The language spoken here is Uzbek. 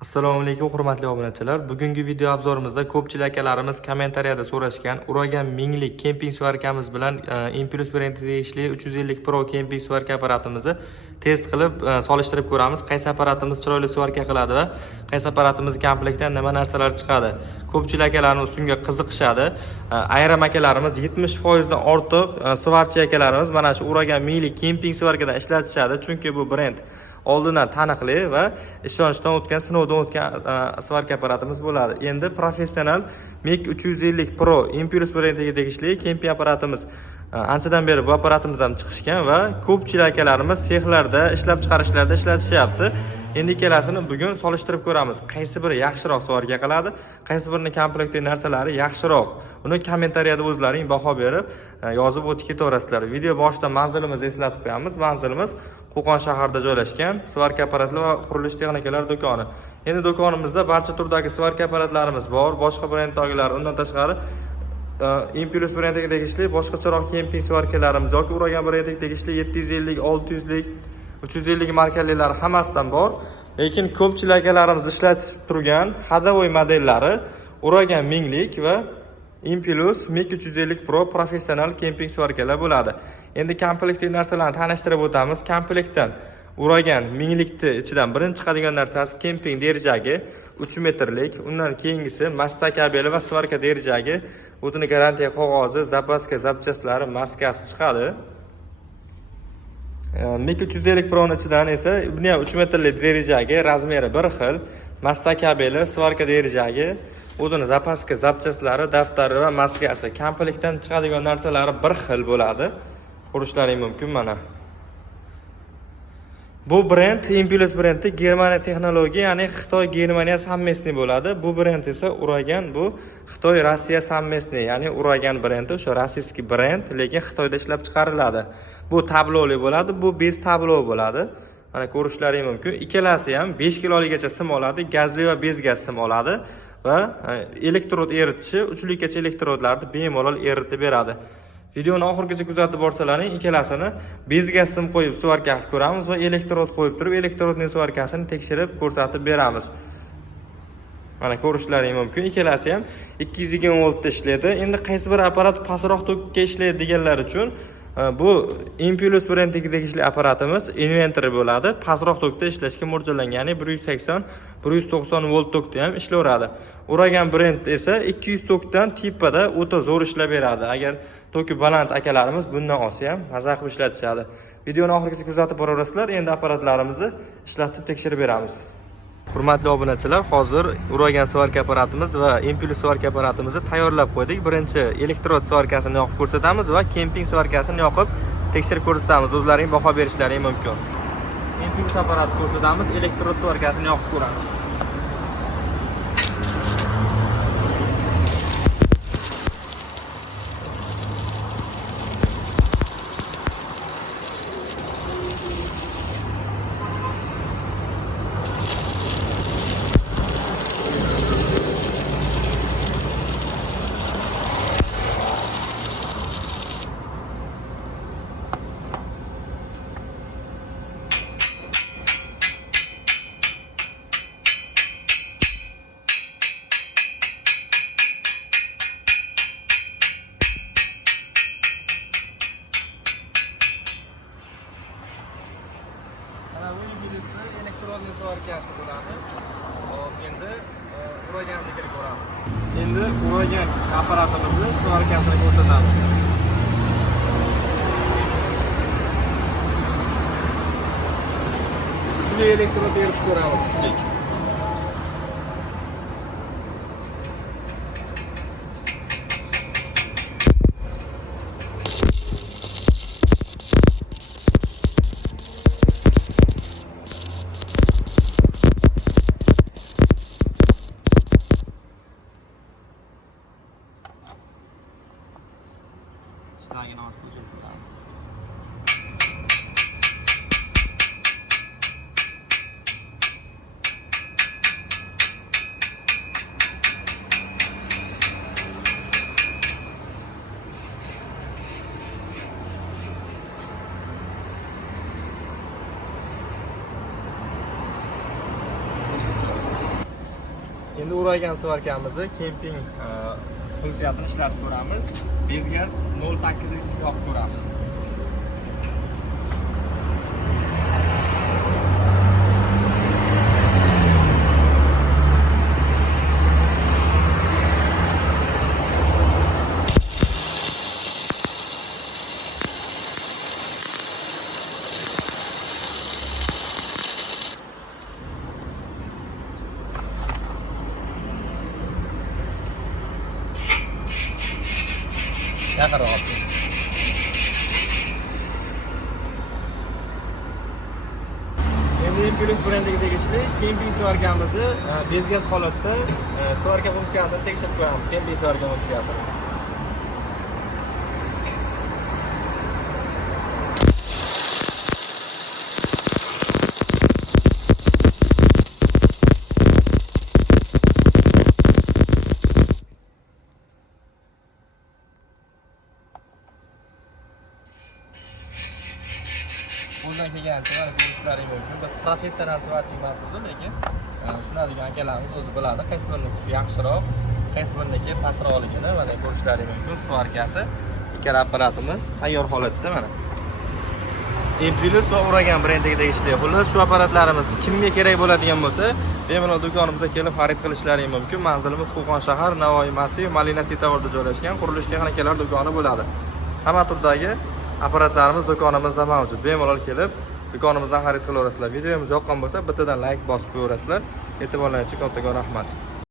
Assalomu alaykum hurmatli obunachilar. Bugungi video obzorimizda ko'pchilik akalarimiz kommentariyada so'rashgan Uragan minglik kemping svarkamiz bilan Impulse brendiga tegishli 350 Pro kemping svarka apparatimizni test qilib solishtirib ko'ramiz. Qaysi apparatimiz chiroyli svarka qiladi va qaysi apparatimiz komplektdan nima narsalar chiqadi. Ko'pchilik akalarimiz shunga qiziqishadi. Ayrim akalarimiz 70% dan ortiq svarchi akalarimiz mana shu Uragan minglik kemping svarkadan ishlatishadi, chunki bu brend oldindan taniqli va ishonchdan o'tgan, sinovdan o'tgan svarka apparatimiz bo'ladi. Endi professional MiG 350 Pro Impulse brendiga tegishli kemping apparatimiz anchadan beri bu apparatimizdan chiqishgan va ko'pchilik akalarimiz sexlarda, ishlab chiqarishlarda ishlatishyapti. Endi ikkalasini bugun solishtirib ko'ramiz. Qaysi biri yaxshiroq svarka qiladi, qaysi birining komplektdagi narsalari yaxshiroq. Uni kommentariyada o'zlaring baho berib yozib o'tib ketaverasizlar. Video boshida manzilimizni eslatib qo'yamiz. Manzilimiz Qo'qon shahrida joylashgan svarka apparatlar va qurilish texnikalar do'koni. Endi do'konimizda barcha turdagi svarka apparatlarimiz bor. Boshqa brenddagilar, undan tashqari Impulse brendiga tegishli boshqacharoq kemping svarkalarimiz yoki Uragan brendiga tegishli 750, 600 lik, 350 markalilar hammasidan bor. Lekin ko'pchilik akalarimiz ishlatib turgan hadavoy modellari Uragan minglik va Impulse MiG 350 Pro professional kemping svarkalar bo'ladi. Endi komplektdagi narsalarni tanishtirib o'tamiz. Komplektdan Uragan minglikni ichidan birinchi chiqadigan narsasi kemping derjagi 3 metrlik, undan keyingisi massa kabeli va svarka derjagi, o'zini garantiya qog'ozi, zapaska, zapchastlari, maskasi chiqadi. MiG 350 Pro ichidan esa buni 3 metrlik derjagi, razmeri bir xil, massa kabeli, svarka derjagi, o'zini zapaska, zapchaslari, daftari va maskasi. Komplektdan chiqadigan narsalari bir xil bo'ladi. Ko'rishlaring mumkin mana. Bu brend Impulse brendi Germaniya texnologiya, ya'ni Xitoy Germaniya совместный bo'ladi. Bu brend esa Uragan, bu Xitoy Rossiya совместный, ya'ni Uragan brendi o'sha rossiyskiy brend, lekin Xitoyda ishlab chiqariladi. Bu tabloli bo'ladi, bu bez tablo bo'ladi. Mana ko'rishlaring mumkin. Ikkalasi ham 5 kiloligacha sim oladi, gazli va bez gaz sim oladi va elektrod eritishi 3 likgacha elektrodlarni bemalol eritib beradi. Videoni oxirigacha kuzatib borsalaring, ikkalasini bez gaz sim qo'yib svarka qilib ko'ramiz va elektrod qo'yib turib, elektrodning svarkasini tekshirib ko'rsatib beramiz. Mana ko'rishlaring mumkin. Ikkalasi ham 220 voltda ishlaydi. Endi qaysi bir apparat pastroq tokka ishlaydi deganlar uchun bu Impulse brendiga tegishli apparatimiz inventory bo'ladi. Pastroq tokkda ishlashga mo'ljallangan, ya'ni 180-190 volt tokkda ham ishlayveradi. Uragan brend esa 200 tokkdan tipada o'ta zo'r ishlab beradi. Agar toki baland akalarimiz bundan olsa ham maza qilib ishlatishadi. Videoni oxirigacha kuzatib boraverasizlar. Endi apparatlarimizni ishlatib tekshirib beramiz. Hurmatli obunachilar, hozir Uragan svarka apparatimiz va Impulse svarka apparatimizni tayyorlab qo'ydik. Birinchi elektrod svarkasini yoqib ko'rsatamiz va kemping svarkasini yoqib tekshirib ko'rsatamiz. O'zlaring baho berishlaring mumkin. Impulse apparatni ko'rsatamiz, elektrod svarkasini yoqib ko'ramiz. Elektrodni svarkasi bo'ladi. Endi Uragannikini ko'ramiz. Endi Uragan apparatimizni svarkasini ko'rsatamiz. Kuchli elektrod eritib ko'ramiz. Ishlagini hozir ko'chirib ko'ramiz. Endi o'ragan svarkamizni kemping funksiyasini ishlatib ko'ramiz. Bez gaz 0.8 lik yoqib ko'ramiz. Yaqinroq. Endi Impulse brendiga tegishli kemping svarkamizni bez gaz holatda svarka funksiyasini tekshirib ko'ramiz. Kemping svarka funksiyasini. Qo'ldan kelgancha mana ko'rishlaring mumkin. Biz professional svarchi emasmiz, lekin tushunadigan akalarimiz o'zi biladi, qaysi birining kuchi yaxshiroq, qaysi biriniki pastroqligini mana ko'rishlaring mumkin. Svarkasi, ikkala apparatimiz tayyor holatda mana. Impulse va Uragan brendiga tegishli. Xullas, shu apparatlarimiz kimga kerak bo'ladigan bo'lsa, bemalol do'konimizga kelib xarid qilishlaring mumkin. Manzilimiz Qo'qon shahar, Navoiy massiv, Malina Sitavorda joylashgan qurilish texnikalar do'koni bo'ladi. Hamma turdagi apparatlarimiz do'konimizda mavjud. Bemalol kelib do'konimizdan xarid qilaverasizlar. Videomiz yoqqan bo'lsa, bittadan like bosib qo'yaverasizlar. E'tiborlaringiz uchun kattakon rahmat.